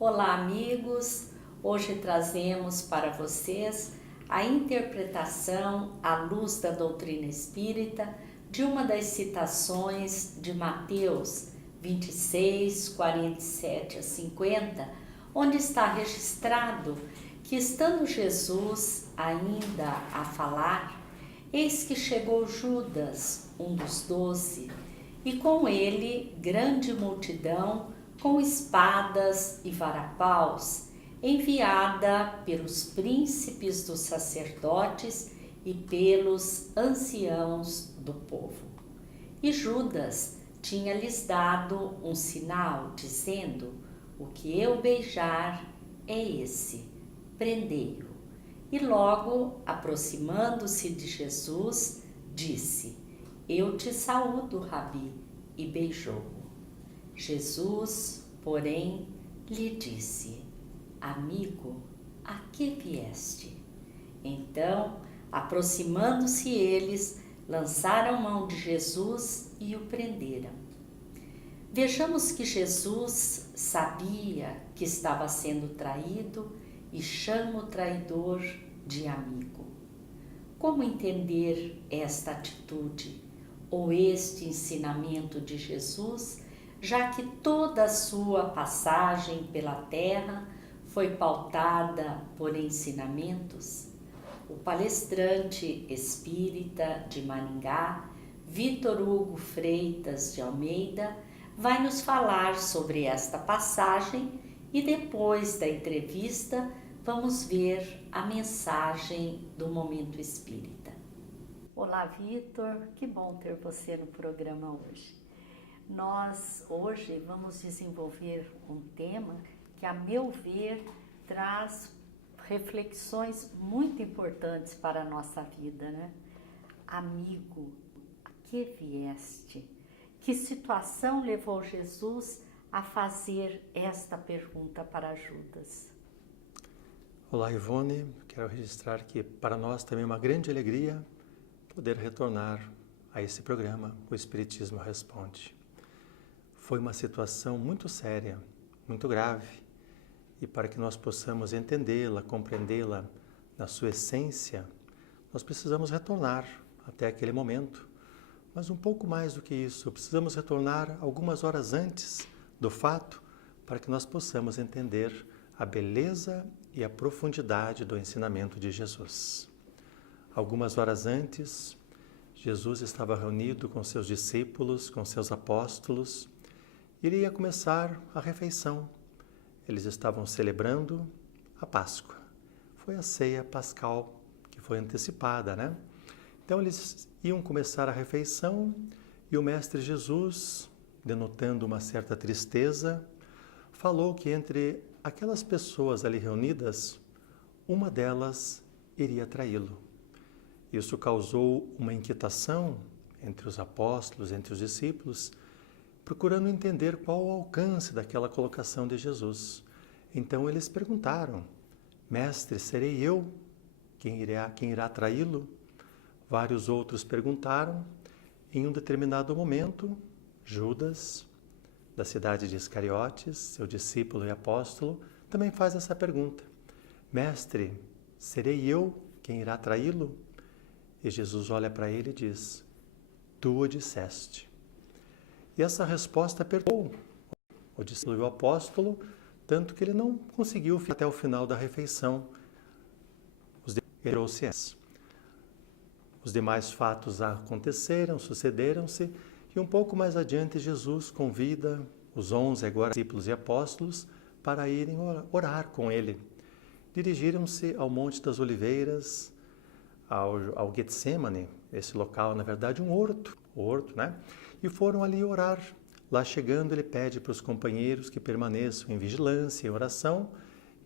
Olá, amigos! Hoje trazemos para vocês a interpretação à luz da doutrina espírita de uma das citações de Mateus 26, 47 a 50, onde está registrado que, estando Jesus ainda a falar, eis que chegou Judas, um dos 12, e com ele grande multidão com espadas e varapaus, enviada pelos príncipes dos sacerdotes e pelos anciãos do povo. E Judas tinha-lhes dado um sinal, dizendo: o que eu beijar é esse, prendei-o. E logo, aproximando-se de Jesus, disse: eu te saúdo, Rabi, e beijou-o. Jesus, porém, lhe disse: amigo, a que vieste? Então, aproximando-se eles, lançaram mão de Jesus e o prenderam. Vejamos que Jesus sabia que estava sendo traído e chama o traidor de amigo. Como entender esta atitude ou este ensinamento de Jesus, já que toda a sua passagem pela terra foi pautada por ensinamentos? O palestrante espírita de Maringá, Vitor Hugo Freitas de Almeida, vai nos falar sobre esta passagem e depois da entrevista vamos ver a mensagem do Momento Espírita. Olá, Vitor, que bom ter você no programa hoje. Nós hoje vamos desenvolver um tema que, a meu ver, traz reflexões muito importantes para a nossa vida, né? Amigo, a que vieste? Que situação levou Jesus a fazer esta pergunta para Judas? Olá, Ivone. Quero registrar que para nós também é uma grande alegria poder retornar a esse programa, O Espiritismo Responde. Foi uma situação muito séria, muito grave, e para que nós possamos entendê-la, compreendê-la na sua essência, nós precisamos retornar até aquele momento. Mas um pouco mais do que isso, precisamos retornar algumas horas antes do fato para que nós possamos entender a beleza e a profundidade do ensinamento de Jesus. Algumas horas antes, Jesus estava reunido com seus discípulos, com seus apóstolos, e iria começar a refeição. Eles estavam celebrando a Páscoa. Foi a ceia pascal que foi antecipada, né? Então eles iam começar a refeição e o Mestre Jesus, denotando uma certa tristeza, falou que entre aquelas pessoas ali reunidas, uma delas iria traí-lo. Isso causou uma inquietação entre os apóstolos, entre os discípulos, procurando entender qual o alcance daquela colocação de Jesus. Então eles perguntaram: Mestre, serei eu quem irá traí-lo? Vários outros perguntaram. Em um determinado momento, Judas, da cidade de Iscariotes, seu discípulo e apóstolo, também faz essa pergunta: Mestre, serei eu quem irá traí-lo? E Jesus olha para ele e diz: tu o disseste. E essa resposta apertou o discípulo e o apóstolo, tanto que ele não conseguiu ficar até o final da refeição. Os demais fatos aconteceram, sucederam-se, e um pouco mais adiante Jesus convida os 11 agora discípulos e apóstolos para irem orar com ele. Dirigiram-se ao Monte das Oliveiras, ao Getsemane, esse local, na verdade, um horto, né? E foram ali orar. Lá chegando, ele pede para os companheiros que permaneçam em vigilância e oração,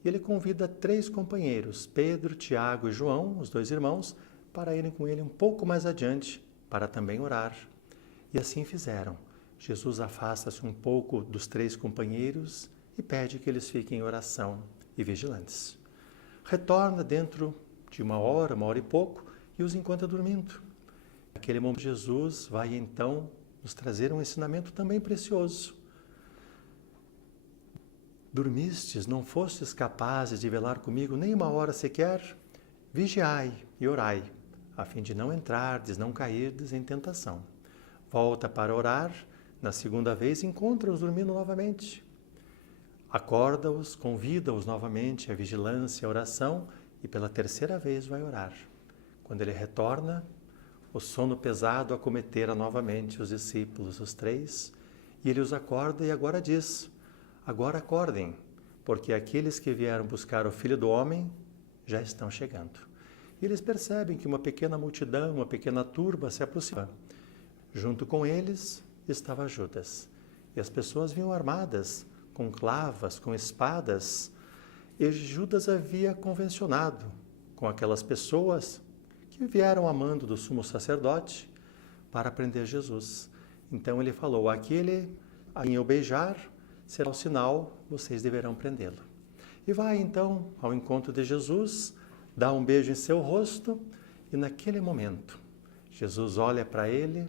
e ele convida 3 companheiros, Pedro, Tiago e João, os 2 irmãos, para irem com ele um pouco mais adiante, para também orar. E assim fizeram. Jesus afasta-se um pouco dos 3 companheiros e pede que eles fiquem em oração e vigilantes. Retorna dentro de uma hora e pouco, e os encontra dormindo. Naquele momento, Jesus vai, então, nos trazer um ensinamento também precioso. dormistes, não fostes capazes de velar comigo nem uma hora sequer? Vigiai e orai, a fim de não entrardes, não cairdes em tentação. Volta para orar, na segunda vez encontra-os dormindo novamente. Acorda-os, convida-os novamente à vigilância e à oração, e pela terceira vez vai orar. Quando ele retorna, o sono pesado acometera novamente os discípulos, os três, e ele os acorda e agora diz: agora acordem, porque aqueles que vieram buscar o Filho do Homem já estão chegando. E eles percebem que uma pequena multidão, uma pequena turba se aproxima. Junto com eles estava Judas. E as pessoas vinham armadas, com clavas, com espadas. E Judas havia convencionado com aquelas pessoas que vieram amando do sumo sacerdote para prender Jesus. Então ele falou: aquele a quem eu beijar será o sinal, vocês deverão prendê-lo. E vai então ao encontro de Jesus, dá um beijo em seu rosto, e naquele momento Jesus olha para ele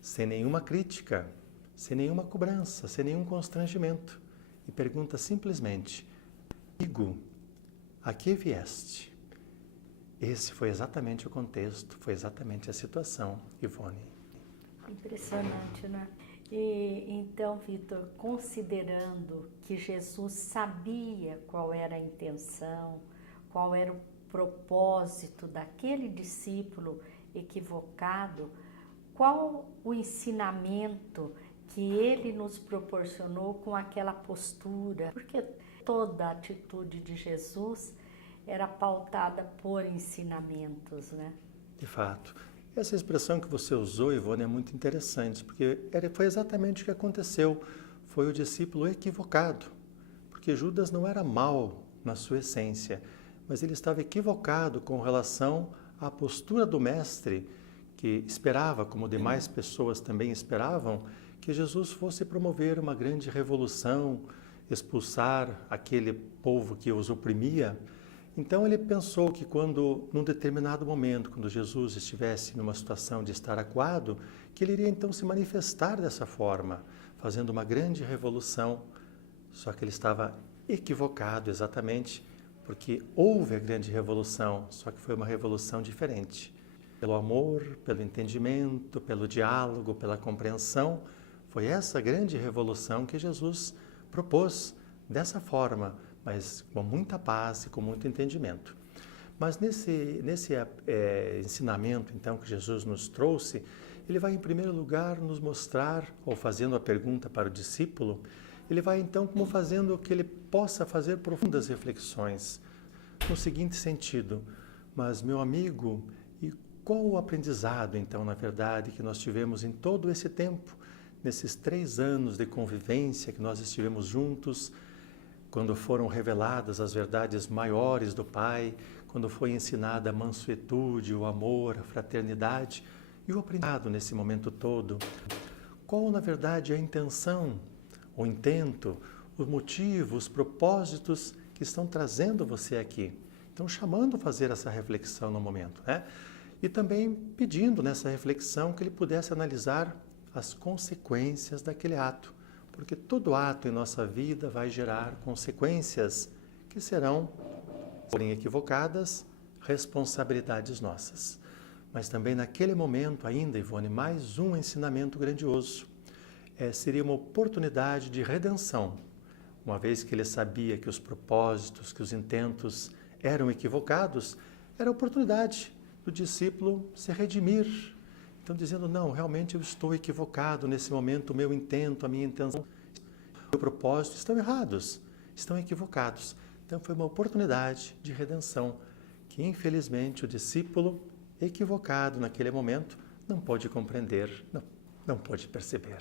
sem nenhuma crítica, sem nenhuma cobrança, sem nenhum constrangimento, e pergunta simplesmente: amigo, a que vieste? Esse foi exatamente o contexto, foi exatamente a situação, Ivone. Impressionante, né? E então, Vitor, considerando que Jesus sabia qual era a intenção, qual era o propósito daquele discípulo equivocado, qual o ensinamento que ele nos proporcionou com aquela postura? Porque toda a atitude de Jesus era pautada por ensinamentos, né? De fato. Essa expressão que você usou, Ivone, é muito interessante, porque foi exatamente o que aconteceu. Foi o discípulo equivocado, porque Judas não era mau na sua essência, mas ele estava equivocado com relação à postura do mestre, que esperava, como demais pessoas também esperavam, que Jesus fosse promover uma grande revolução, expulsar aquele povo que os oprimia. Então ele pensou que quando, num determinado momento, quando Jesus estivesse numa situação de estar acuado, que ele iria então se manifestar dessa forma, fazendo uma grande revolução. Só que ele estava equivocado exatamente, porque houve a grande revolução, só que foi uma revolução diferente. Pelo amor, pelo entendimento, pelo diálogo, pela compreensão, foi essa grande revolução que Jesus propôs dessa forma, mas com muita paz e com muito entendimento. Mas nesse ensinamento, então, que Jesus nos trouxe, ele vai, em primeiro lugar, nos mostrar, ou fazendo a pergunta para o discípulo, ele vai, então, como fazendo que ele possa fazer profundas reflexões, no seguinte sentido: mas, meu amigo, e qual o aprendizado, então, na verdade, que nós tivemos em todo esse tempo, nesses 3 anos de convivência que nós estivemos juntos, quando foram reveladas as verdades maiores do Pai, quando foi ensinada a mansuetude, o amor, a fraternidade, e o aprendizado nesse momento todo? Qual, na verdade, a intenção, o intento, os motivos, os propósitos que estão trazendo você aqui? Então, chamando a fazer essa reflexão no momento, né? E também pedindo nessa reflexão que ele pudesse analisar as consequências daquele ato, porque todo ato em nossa vida vai gerar consequências que serão, se forem equivocadas, responsabilidades nossas. Mas também naquele momento ainda, Ivone, mais um ensinamento grandioso. Seria uma oportunidade de redenção, uma vez que ele sabia que os propósitos, que os intentos eram equivocados, era a oportunidade do discípulo se redimir. Então, dizendo: não, realmente eu estou equivocado nesse momento, o meu intento, a minha intenção, o meu propósito estão errados, estão equivocados. Então, foi uma oportunidade de redenção que, infelizmente, o discípulo equivocado naquele momento não pôde compreender, não pôde perceber.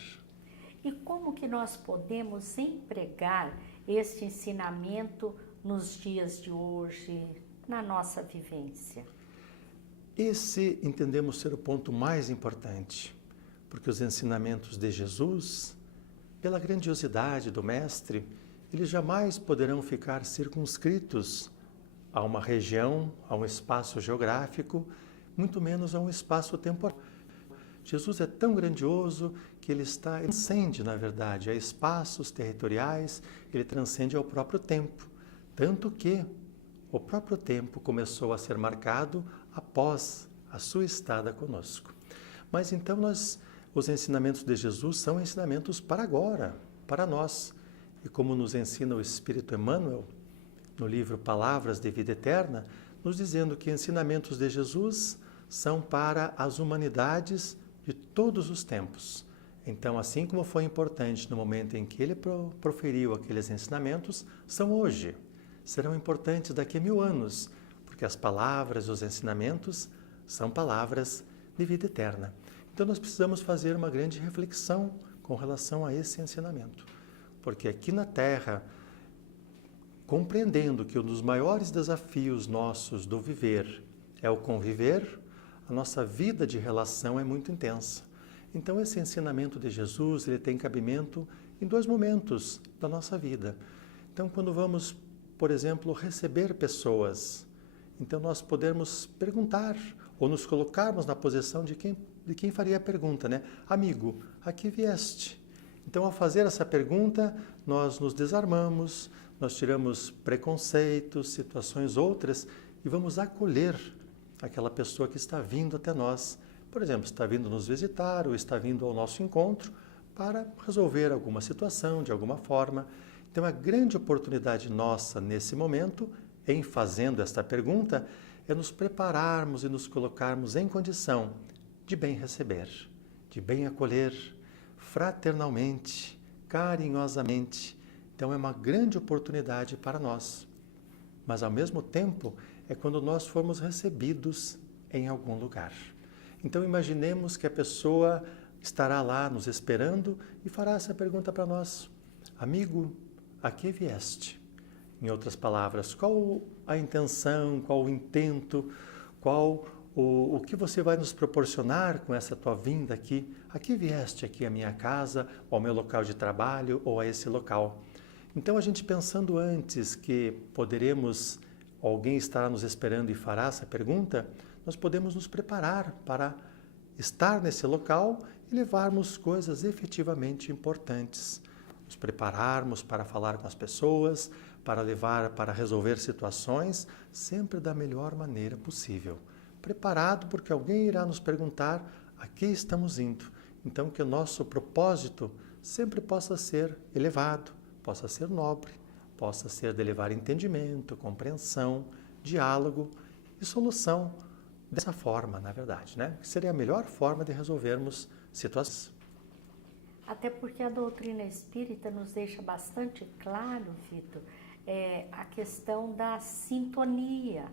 E como que nós podemos empregar este ensinamento nos dias de hoje, na nossa vivência? Esse entendemos ser o ponto mais importante, porque os ensinamentos de Jesus, pela grandiosidade do Mestre, eles jamais poderão ficar circunscritos a uma região, a um espaço geográfico, muito menos a um espaço temporal. Jesus é tão grandioso que ele transcende, na verdade, a espaços territoriais, ele transcende ao próprio tempo. Tanto que o próprio tempo começou a ser marcado após a sua estada conosco. Mas então os ensinamentos de Jesus são ensinamentos para agora, para nós. E como nos ensina o Espírito Emmanuel, no livro Palavras de Vida Eterna, nos dizendo que ensinamentos de Jesus são para as humanidades de todos os tempos. Então, assim como foi importante no momento em que ele proferiu aqueles ensinamentos, são hoje. Serão importantes daqui a 1000 anos, porque as palavras e os ensinamentos são palavras de vida eterna. Então, nós precisamos fazer uma grande reflexão com relação a esse ensinamento. Porque aqui na Terra, compreendendo que um dos maiores desafios nossos do viver é o conviver, a nossa vida de relação é muito intensa. Então, esse ensinamento de Jesus, ele tem cabimento em 2 momentos da nossa vida. Então, quando vamos, por exemplo, receber pessoas, então nós podemos perguntar, ou nos colocarmos na posição de quem faria a pergunta, né? Amigo, a que vieste? Então, ao fazer essa pergunta, nós nos desarmamos, nós tiramos preconceitos, situações outras e vamos acolher aquela pessoa que está vindo até nós. Por exemplo, está vindo nos visitar ou está vindo ao nosso encontro para resolver alguma situação de alguma forma. Então, a grande oportunidade nossa nesse momento, em fazendo esta pergunta, é nos prepararmos e nos colocarmos em condição de bem receber, de bem acolher, fraternalmente, carinhosamente. Então, é uma grande oportunidade para nós. Mas, ao mesmo tempo, é quando nós formos recebidos em algum lugar. Então, imaginemos que a pessoa estará lá nos esperando e fará essa pergunta para nós. Amigo, a que vieste? Em outras palavras, qual a intenção, qual o intento, qual o que você vai nos proporcionar com essa tua vinda aqui? A que vieste aqui à minha casa, ou ao meu local de trabalho, ou a esse local? Então, a gente pensando antes que alguém estará nos esperando e fará essa pergunta, nós podemos nos preparar para estar nesse local e levarmos coisas efetivamente importantes. Nos prepararmos para falar com as pessoas, para resolver situações, sempre da melhor maneira possível. Preparado porque alguém irá nos perguntar a que estamos indo. Então, que o nosso propósito sempre possa ser elevado, possa ser nobre, possa ser de levar entendimento, compreensão, diálogo e solução dessa forma, na verdade, né? Que seria a melhor forma de resolvermos situações. Até porque a doutrina espírita nos deixa bastante claro, Vitor, a questão da sintonia,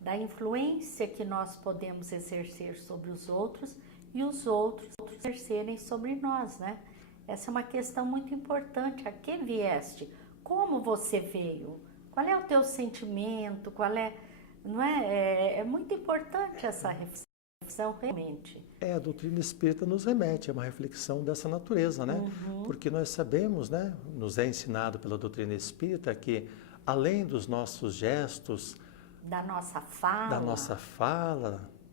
da influência que nós podemos exercer sobre os outros e os outros exercerem sobre nós, né? Essa é uma questão muito importante. A que vieste? Como você veio? Qual é o teu sentimento? Não é? É muito importante essa reflexão realmente. A doutrina espírita nos remete a uma reflexão dessa natureza, né? Porque nós sabemos, né? Nos é ensinado pela doutrina espírita que, além dos nossos gestos, da nossa fala,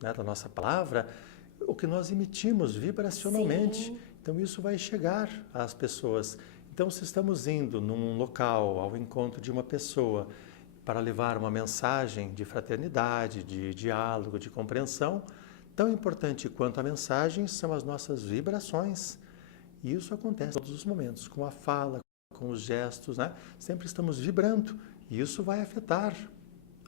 né? Da nossa palavra, o que nós emitimos vibracionalmente. Sim. Então, isso vai chegar às pessoas. Então, se estamos indo num local, ao encontro de uma pessoa, para levar uma mensagem de fraternidade, de diálogo, de compreensão, tão importante quanto a mensagem são as nossas vibrações. E isso acontece em todos os momentos, com a fala, com os gestos, né? Sempre estamos vibrando. E isso vai afetar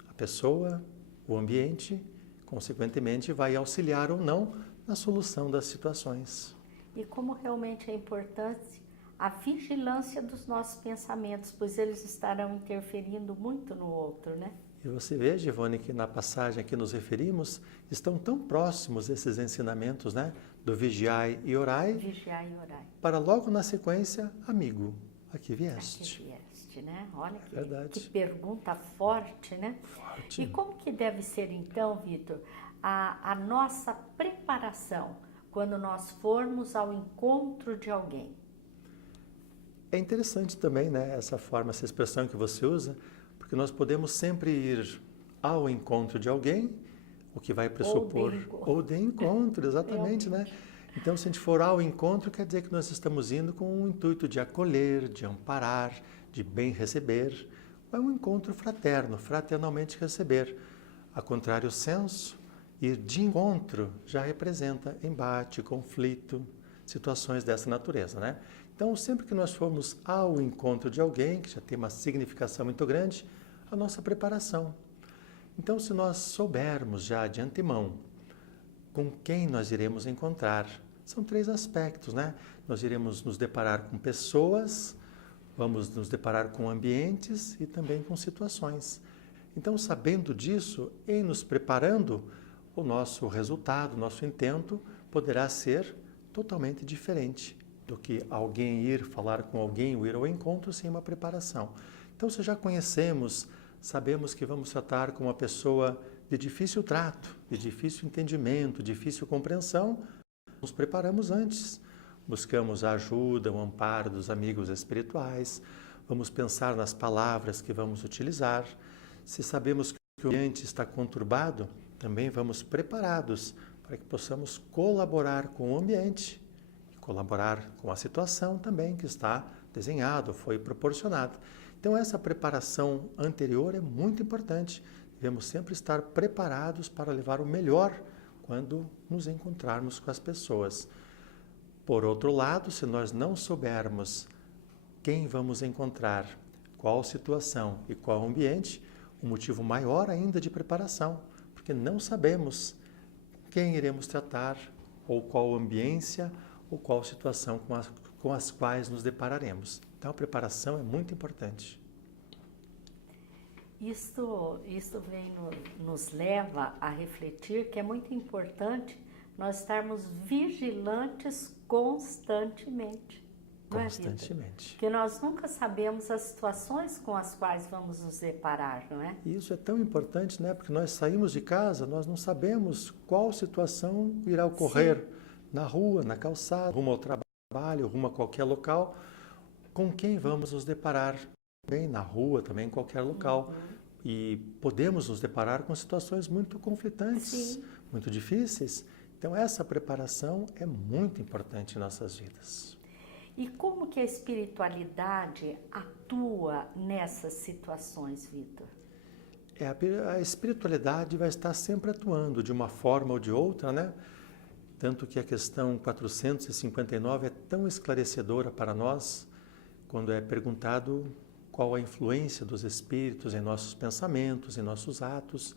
a pessoa, o ambiente, consequentemente vai auxiliar ou não na solução das situações. E como realmente é importante a vigilância dos nossos pensamentos, pois eles estarão interferindo muito no outro, né? E você veja, Ivone, que na passagem a que nos referimos, estão tão próximos esses ensinamentos, né? Do vigiai e orai. Vigiai e orai. Para logo na sequência, amigo, a que vieste? A que vieste, né? Olha que pergunta forte, né? Forte. E como que deve ser então, Vitor, a nossa preparação quando nós formos ao encontro de alguém? É interessante também, né, essa forma, essa expressão que você usa, porque nós podemos sempre ir ao encontro de alguém, o que vai pressupor... Ou de encontro, exatamente, né? Então, se a gente for ao encontro, quer dizer que nós estamos indo com o intuito de acolher, de amparar, de bem receber. É um encontro fraterno, fraternalmente receber. A contrário senso, ir de encontro já representa embate, conflito, situações dessa natureza, né? Então, sempre que nós formos ao encontro de alguém, que já tem uma significação muito grande, a nossa preparação. Então, se nós soubermos já de antemão com quem nós iremos encontrar, são 3 aspectos, né? Nós iremos nos deparar com pessoas, vamos nos deparar com ambientes e também com situações. Então, sabendo disso e nos preparando, o nosso resultado, o nosso intento poderá ser totalmente diferente do que alguém ir falar com alguém ou ir ao encontro sem uma preparação. Então, se já conhecemos, sabemos que vamos tratar com uma pessoa de difícil trato, de difícil entendimento, difícil compreensão, nos preparamos antes. Buscamos a ajuda, o amparo dos amigos espirituais, vamos pensar nas palavras que vamos utilizar. Se sabemos que o ambiente está conturbado, também vamos preparados para que possamos colaborar com o ambiente, colaborar com a situação também que está desenhado, foi proporcionada. Então essa preparação anterior é muito importante. Devemos sempre estar preparados para levar o melhor quando nos encontrarmos com as pessoas. Por outro lado, se nós não soubermos quem vamos encontrar, qual situação e qual ambiente, um motivo maior ainda de preparação, porque não sabemos quem iremos tratar, ou qual ambiência, ou qual situação com as quais nos depararemos. Então a preparação é muito importante. Isto nos leva a refletir que é muito importante nós estarmos vigilantes constantemente. Constantemente. Porque nós nunca sabemos as situações com as quais vamos nos deparar, não é? E isso é tão importante, né? Porque nós saímos de casa, nós não sabemos qual situação irá ocorrer. Sim. Na rua, na calçada, rumo ao trabalho, rumo a qualquer local, com quem vamos nos deparar. Bem, na rua, também em qualquer local. Uhum. E podemos nos deparar com situações muito conflitantes, sim, muito difíceis. Então, essa preparação é muito importante em nossas vidas. E como que a espiritualidade atua nessas situações, Vitor? A espiritualidade vai estar sempre atuando de uma forma ou de outra, né? Tanto que a questão 459 é tão esclarecedora para nós, quando é perguntado qual a influência dos espíritos em nossos pensamentos, em nossos atos.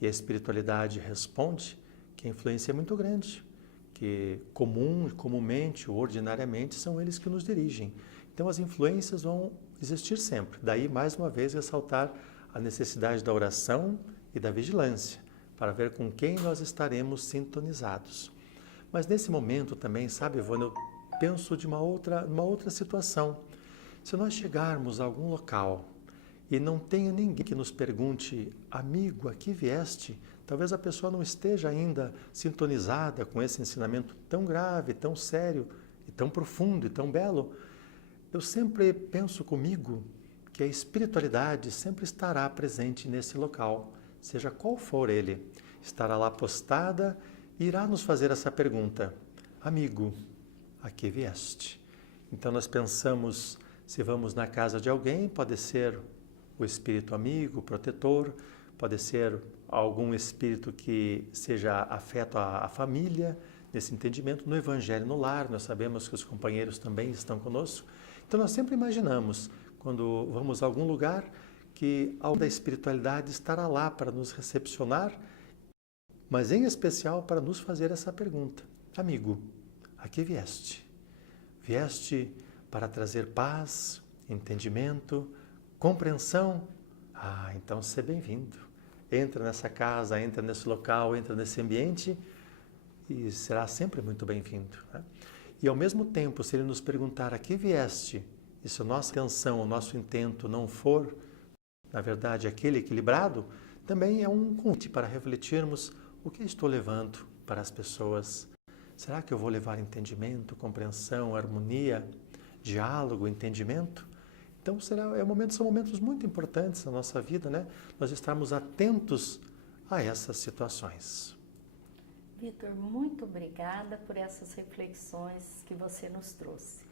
E a espiritualidade responde que a influência é muito grande, que comumente ou ordinariamente são eles que nos dirigem. Então as influências vão existir sempre. Daí, mais uma vez, ressaltar a necessidade da oração e da vigilância, para ver com quem nós estaremos sintonizados. Mas nesse momento também, sabe, Ivone, eu penso de uma outra situação. Se nós chegarmos a algum local e não tenha ninguém que nos pergunte, amigo, a que vieste? Talvez a pessoa não esteja ainda sintonizada com esse ensinamento tão grave, tão sério, e tão profundo e tão belo. Eu sempre penso comigo que a espiritualidade sempre estará presente nesse local, seja qual for ele. Estará lá postada e irá nos fazer essa pergunta, amigo, a que vieste? Então nós pensamos, se vamos na casa de alguém, pode ser o espírito amigo, protetor, pode ser algum espírito que seja afeto à família, nesse entendimento. No Evangelho no lar, nós sabemos que os companheiros também estão conosco. Então nós sempre imaginamos, quando vamos a algum lugar, que algo da espiritualidade estará lá para nos recepcionar, mas em especial para nos fazer essa pergunta. Amigo, a que vieste? Vieste para trazer paz, entendimento, compreensão? Ah, então seja bem-vindo. Entra nessa casa, entra nesse local, entra nesse ambiente e será sempre muito bem-vindo, né? E ao mesmo tempo, se ele nos perguntar a que vieste, e se a nossa atenção, o nosso intento não for, na verdade, aquele equilibrado, também é um convite para refletirmos o que estou levando para as pessoas. Será que eu vou levar entendimento, compreensão, harmonia, diálogo, entendimento? Então são momentos muito importantes na nossa vida, né? Nós estamos atentos a essas situações. Vitor, muito obrigada por essas reflexões que você nos trouxe.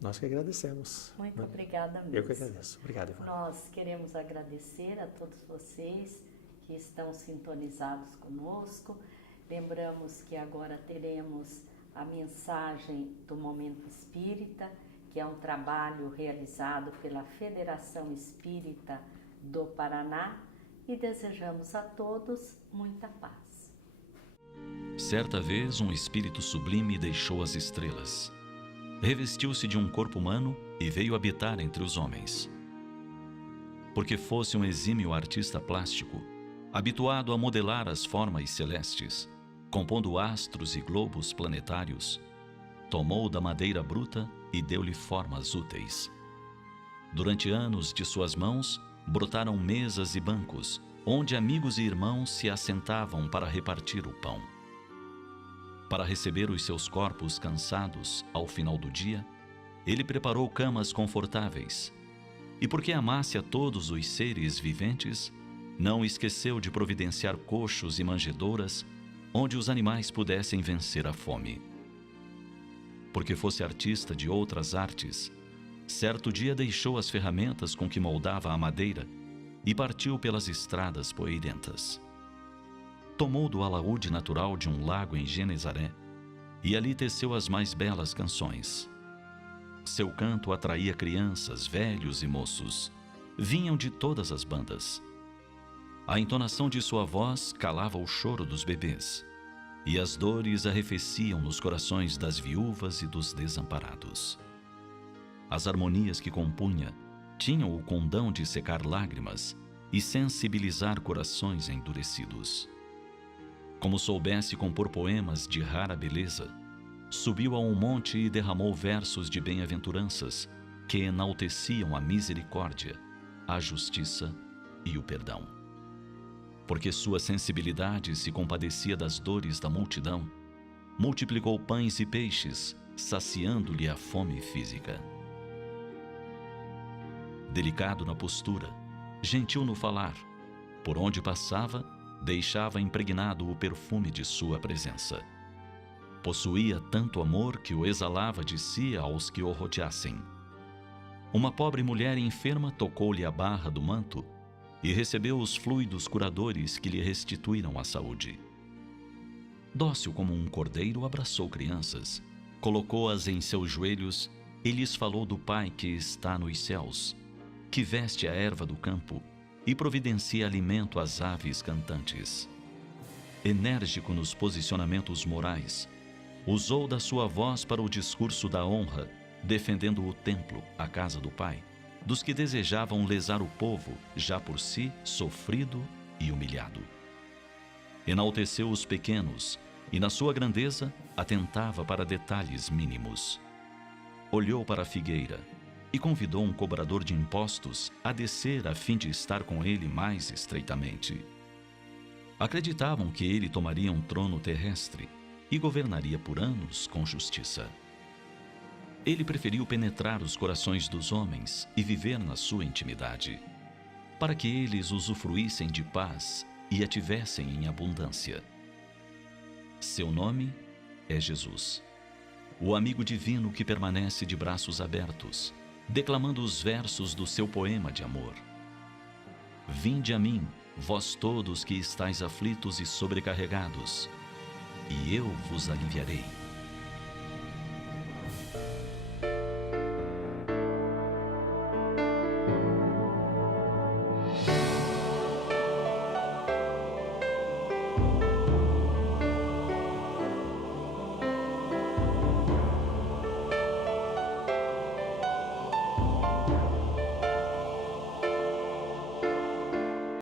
Nós que agradecemos. Muito obrigada mesmo. Eu que agradeço. Obrigado, Ivone. Nós queremos agradecer a todos vocês que estão sintonizados conosco. Lembramos que agora teremos a mensagem do Momento Espírita, que é um trabalho realizado pela Federação Espírita do Paraná, e desejamos a todos muita paz. Certa vez, um espírito sublime deixou as estrelas. Revestiu-se de um corpo humano e veio habitar entre os homens. Porque fosse um exímio artista plástico, habituado a modelar as formas celestes, compondo astros e globos planetários, tomou da madeira bruta e deu-lhe formas úteis. Durante anos, de suas mãos, brotaram mesas e bancos, onde amigos e irmãos se assentavam para repartir o pão. Para receber os seus corpos cansados ao final do dia, ele preparou camas confortáveis. E porque amasse a todos os seres viventes, não esqueceu de providenciar coxos e manjedouras, onde os animais pudessem vencer a fome. Porque fosse artista de outras artes, certo dia deixou as ferramentas com que moldava a madeira e partiu pelas estradas poeirentas. Tomou do alaúde natural de um lago em Genezaré e ali teceu as mais belas canções. Seu canto atraía crianças, velhos e moços. Vinham de todas as bandas. A entonação de sua voz calava o choro dos bebês, e as dores arrefeciam nos corações das viúvas e dos desamparados. As harmonias que compunha tinham o condão de secar lágrimas e sensibilizar corações endurecidos. Como soubesse compor poemas de rara beleza, subiu a um monte e derramou versos de bem-aventuranças que enalteciam a misericórdia, a justiça e o perdão. Porque sua sensibilidade se compadecia das dores da multidão, multiplicou pães e peixes, saciando-lhe a fome física. Delicado na postura, gentil no falar, por onde passava, deixava impregnado o perfume de sua presença. Possuía tanto amor que o exalava de si aos que o rodeassem. Uma pobre mulher enferma tocou-lhe a barra do manto e recebeu os fluidos curadores que lhe restituíram a saúde. Dócil como um cordeiro, abraçou crianças, colocou-as em seus joelhos e lhes falou do Pai que está nos céus, que veste a erva do campo e providencia alimento às aves cantantes. Enérgico nos posicionamentos morais, usou da sua voz para o discurso da honra, defendendo o templo, a casa do Pai, dos que desejavam lesar o povo, já por si sofrido e humilhado. Enalteceu os pequenos e, na sua grandeza, atentava para detalhes mínimos. Olhou para a figueira e convidou um cobrador de impostos a descer a fim de estar com ele mais estreitamente. Acreditavam que ele tomaria um trono terrestre e governaria por anos com justiça. Ele preferiu penetrar os corações dos homens e viver na sua intimidade, para que eles usufruíssem de paz e a tivessem em abundância. Seu nome é Jesus, o amigo divino que permanece de braços abertos, declamando os versos do seu poema de amor. Vinde a mim, vós todos que estáis aflitos e sobrecarregados, e eu vos aliviarei.